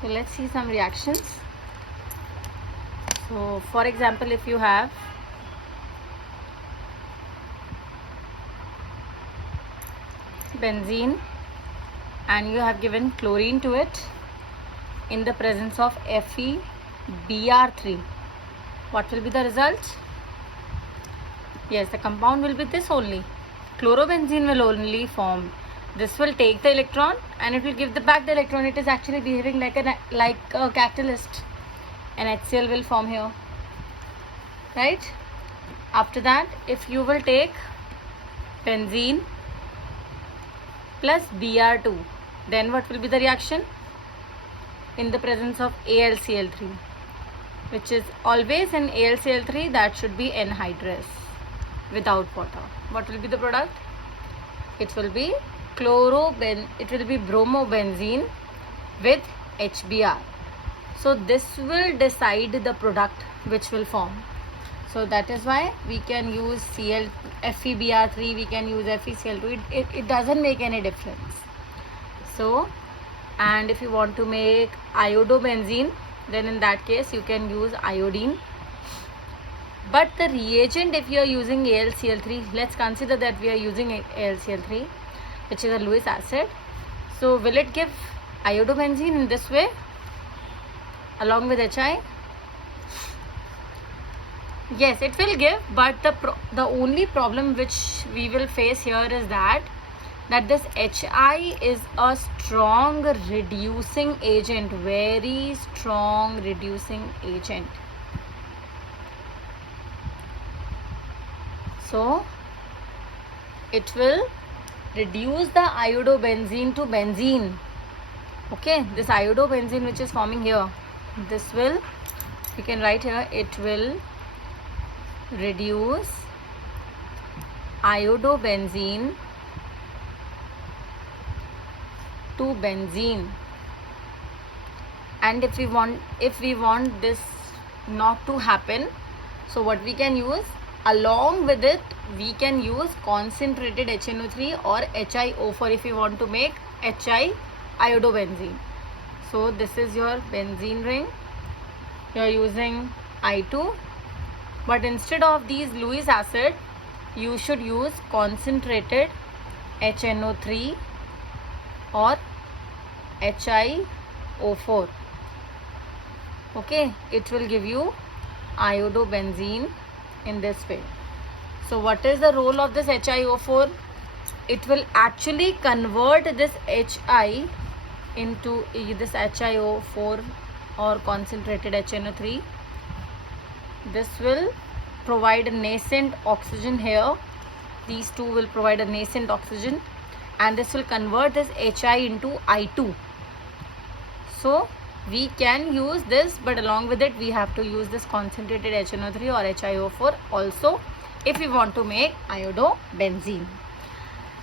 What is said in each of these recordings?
So let's see some reactions. So for example, if you have benzene and you have given chlorine to it in the presence of FeBr3, what will be the result? Yes, the compound will be this only. Chlorobenzene will only form. This will take the electron and it will give back the electron. It is actually behaving like a catalyst. An HCl will form here, right? After that, if you will take benzene plus Br2, then what will be the reaction? In the presence of AlCl3, which is always an AlCl3, that should be anhydrous without water. What will be the product? It will be bromobenzene with HBr. So this will decide the product which will form. So that is why we can use FeBr3, we can use FeCl2. It doesn't make any difference. So, and if you want to make iodobenzene, then in that case you can use iodine. But the reagent, if you are using AlCl3, let's consider that we are using AlCl3, which is a Lewis acid. So will it give iodobenzene in this way along with HI? Yes, it will give, but the only problem which we will face here is that this HI is a strong reducing agent, very strong reducing agent. So it will reduce the iodobenzene to benzene. Okay, this iodobenzene which is forming here, this will, you can write here, it will reduce iodobenzene to benzene. And if we want this not to happen, so what we can use, along with it we can use concentrated HNO3 or HiO4 if you want to make HI iodobenzene. So this is your benzene ring, you are using I2, but instead of these Lewis acid you should use concentrated HNO3 or HiO4. Okay, it will give you iodobenzene in this way. So what is the role of this HiO4? It will actually convert this HI into this HiO4 or concentrated HNO3. This will provide a nascent oxygen here. These two will provide a nascent oxygen, and this will convert this HI into I2. So we can use this, but along with it we have to use this concentrated HNO3 or HiO4 also if we want to make iodobenzene.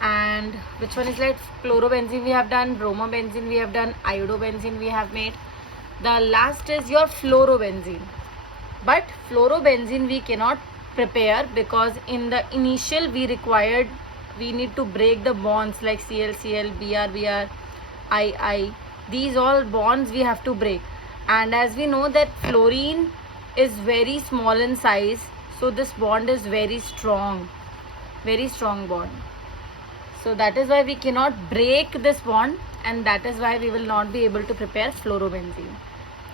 And which one is left? Chlorobenzene we have done, bromobenzene we have done, iodobenzene we have made. The last is your fluorobenzene. But fluorobenzene we cannot prepare because in the initial we need to break the bonds like Cl, Br, I. These all bonds we have to break, and as we know that fluorine is very small in size, so this bond is very strong bond. So that is why we cannot break this bond, and that is why we will not be able to prepare fluorobenzene.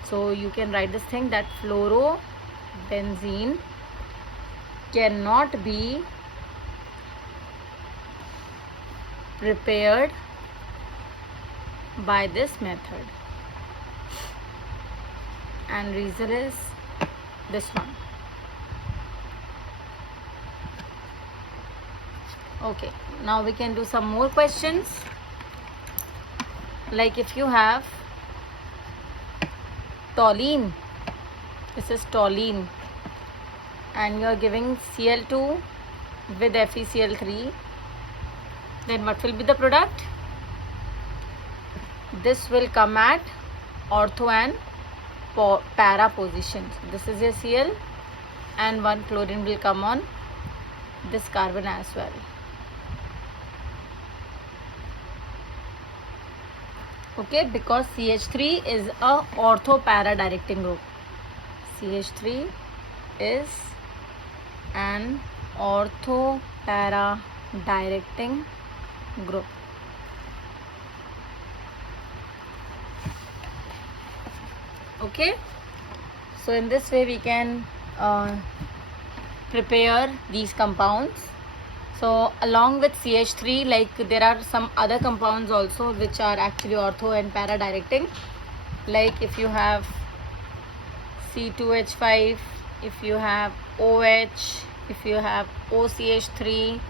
So you can write this thing that fluorobenzene cannot be prepared by this method, and reason is this one. Okay, now we can do some more questions. Like if you have toluene, this is toluene, and you are giving Cl2 with FeCl3, then what will be the product? This will come at ortho and para position. This is your Cl, and one chlorine will come on this carbon as well. Okay, because CH3 is a ortho-para directing group. CH3 is an ortho-para directing group. Okay, so in this way we can prepare these compounds. So along with CH3, like there are some other compounds also which are actually ortho and para directing. Like if you have C2H5, if you have OH, if you have OCH3,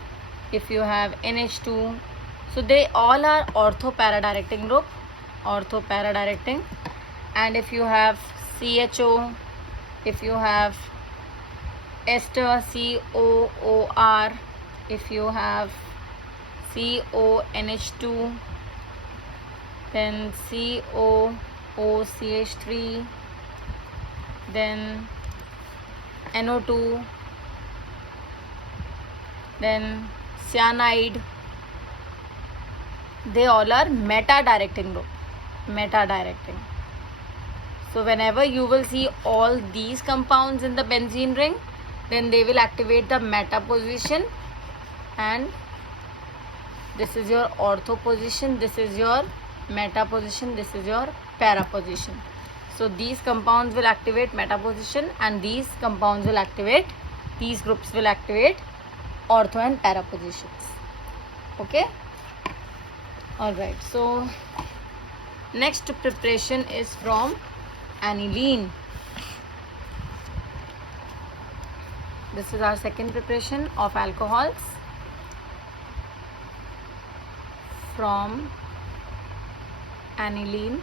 if you have NH2, so they all are ortho para directing group, ortho para directing. And if you have CHO, if you have ester, COOR, if you have CONH2, then COOCH3, then NO2, then cyanide, they all are meta directing group, meta directing. So whenever you will see all these compounds in the benzene ring, then they will activate the meta position, and this is your ortho position, this is your meta position, this is your para position. So these compounds will activate meta position, and these compounds will activate, these groups will activate ortho and para positions. Okay, all right. So next preparation is from aniline. This is our second preparation of alcohols from aniline.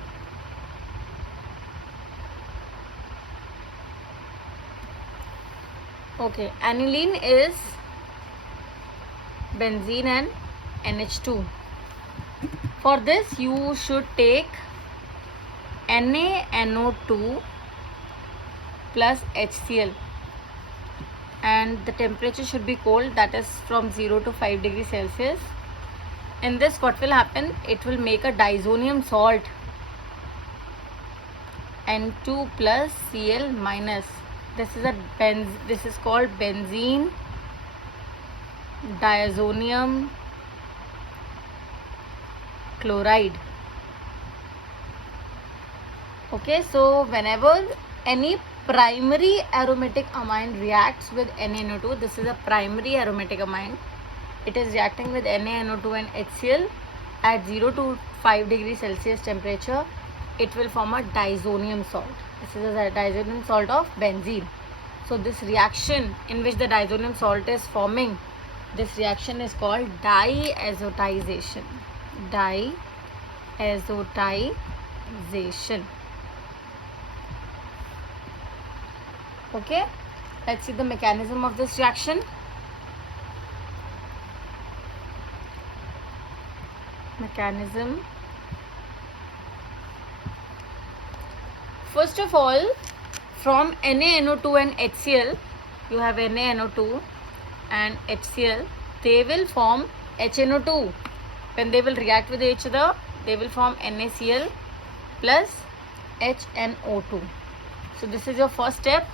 Okay, aniline is benzene and NH2. For this you should take NaNO2 plus HCl, and the temperature should be cold, that is from 0 to 5 degrees Celsius. In this what will happen, it will make a diazonium salt, N2 plus Cl minus. This is called benzene diazonium chloride. Okay, so whenever any primary aromatic amine reacts with NaNO2, this is a primary aromatic amine, it is reacting with NaNO2 and HCl at 0 to 5 degrees Celsius temperature, it will form a diazonium salt. This is a diazonium salt of benzene. So this reaction in which the diazonium salt is forming, this reaction is called diazotization. Diazotization. Okay, let's see the mechanism of this reaction. Mechanism. First of all, from NaNO2 and HCl, you have NaNO2 and HCl, they will form HNO2. When they will react with each other, they will form NaCl plus HNO2. So this is your first step,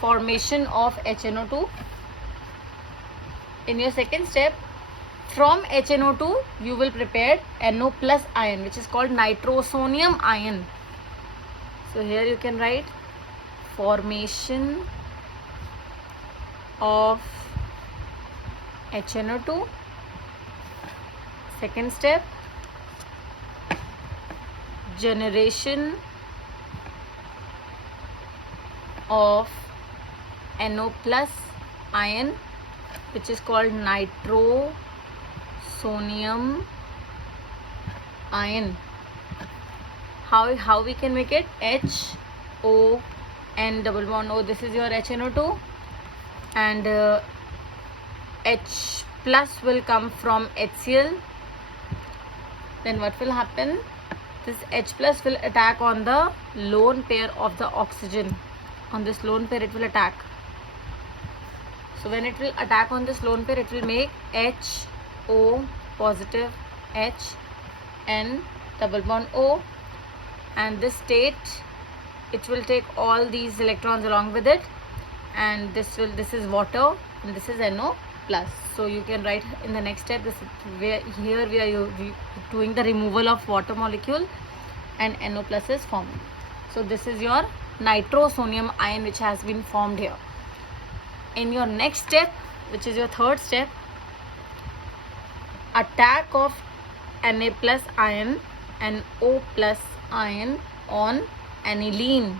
formation of HNO2. In your second step, from HNO2 you will prepare NO plus ion, which is called nitrosonium ion. So here you can write formation of HNO2. Second step, generation of NO plus ion, which is called nitrosonium ion. How we can make it? HO N double bond O, this is your HNO2, and H plus will come from HCl. Then what will happen? This H plus will attack on the lone pair of the oxygen. On this lone pair it will attack. So when it will attack on this lone pair, it will make HO positive H N double bond O, and this state, it will take all these electrons along with it, and this is water, and this is NO plus. So you can write in the next step, this where here we are doing the removal of water molecule and NO plus is formed. So this is your nitrosonium ion which has been formed here. In your next step, which is your third step, attack of Na plus ion and O plus ion on aniline.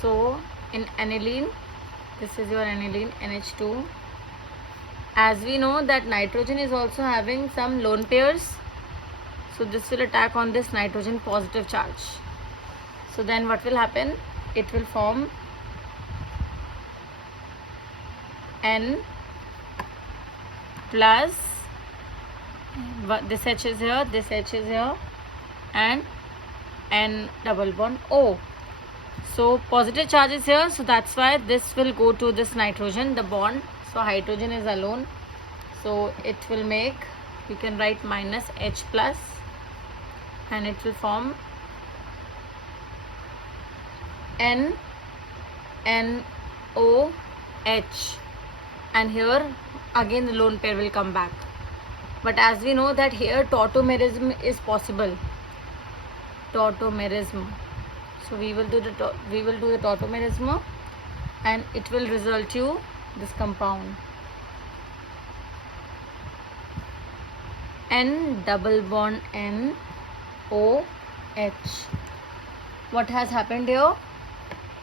So in aniline, this is your aniline NH2. As we know that nitrogen is also having some lone pairs, so this will attack on this nitrogen positive charge. So then what will happen? It will form N plus, this H is here, this H is here, and N double bond O. So positive charge is here, so that's why this will go to this nitrogen, the bond. So hydrogen is alone, so it will make, you can write minus H plus, and it will form N NOH, and here again the lone pair will come back. But as we know that here tautomerism is possible, tautomerism. So we will do the tautomerism, and it will result to this compound N double bond N O H. What has happened here?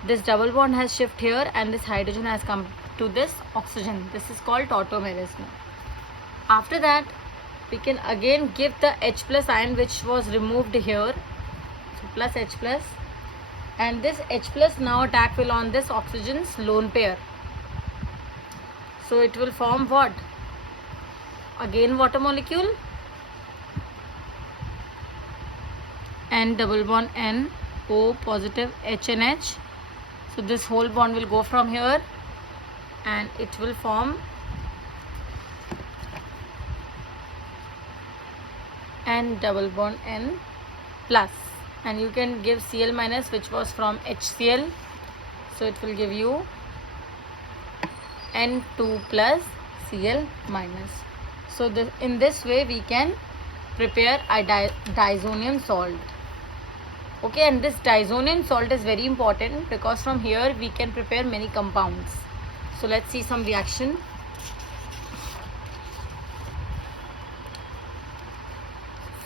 This double bond has shifted here, and this hydrogen has come to this oxygen. This is called tautomerism. After that, we can again give the H plus ion which was removed here. So plus H plus, and this H plus now attack will on this oxygen's lone pair. So it will form what? Again water molecule, N double bond N O positive H and H. So this whole bond will go from here, and it will form N double bond N plus, and you can give Cl minus which was from HCl, so it will give you N2 plus Cl minus. So in this way we can prepare a diazonium salt. Okay, and this diazonium salt is very important because from here we can prepare many compounds. So let's see some reaction.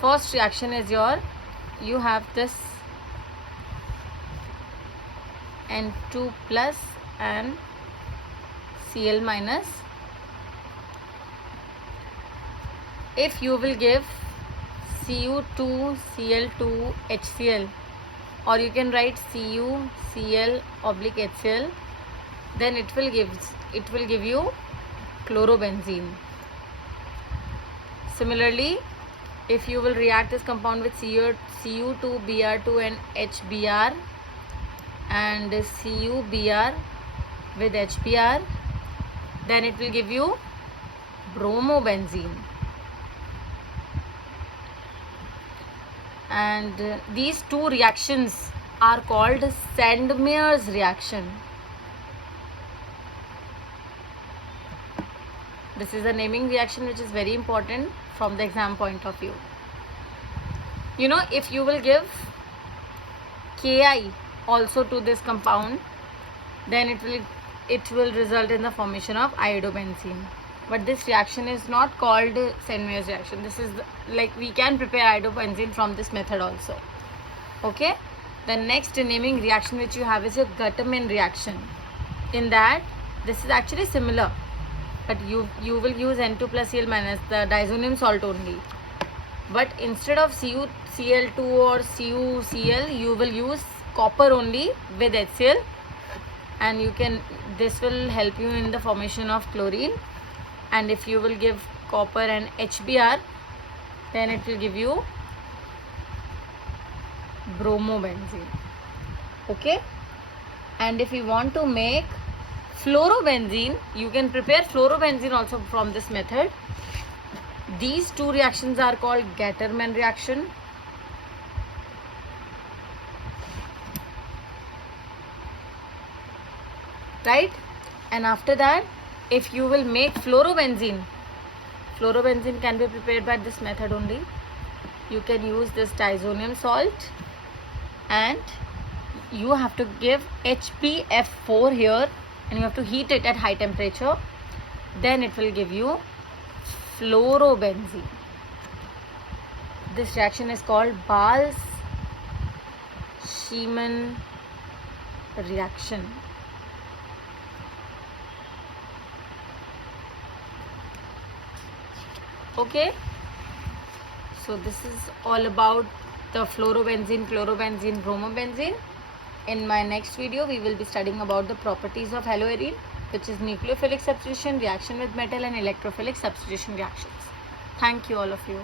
First reaction is you have this N2 plus and Cl minus. If you will give Cu2 Cl2 HCl, or you can write Cu Cl oblique HCl, then it will give you chlorobenzene. Similarly, if you will react this compound with Cu2 Br2 and HBr, and CuBr with HBr, then it will give you bromobenzene. And these two reactions are called Sandmeyer's reaction. This is a naming reaction which is very important from the exam point of view. You know, if you will give Ki also to this compound, then it will result in the formation of iodobenzene. But this reaction is not called Sandmeyer's reaction. This is like we can prepare iodobenzene from this method also. Okay. The next naming reaction which you have is your Guterman reaction. In that, this is actually similar, but you will use N2 plus Cl minus, the diazonium salt only. But instead of CuCl2 or CuCl, you will use copper only with HCl, and this will help you in the formation of chlorine. And if you will give copper and HBr, then it will give you bromobenzene. Okay. And if you want to make fluorobenzene, you can prepare fluorobenzene also from this method. These two reactions are called Gattermann reaction. Right? And after that, if you will make fluorobenzene can be prepared by this method only. You can use this diazonium salt, and you have to give HPF4 here, and you have to heat it at high temperature. Then it will give you fluorobenzene. This reaction is called Bals-Schiemann reaction. Okay, so this is all about the fluorobenzene, chlorobenzene, bromobenzene. In my next video, we will be studying about the properties of haloarine, which is nucleophilic substitution, reaction with metal, and electrophilic substitution reactions. Thank you, all of you.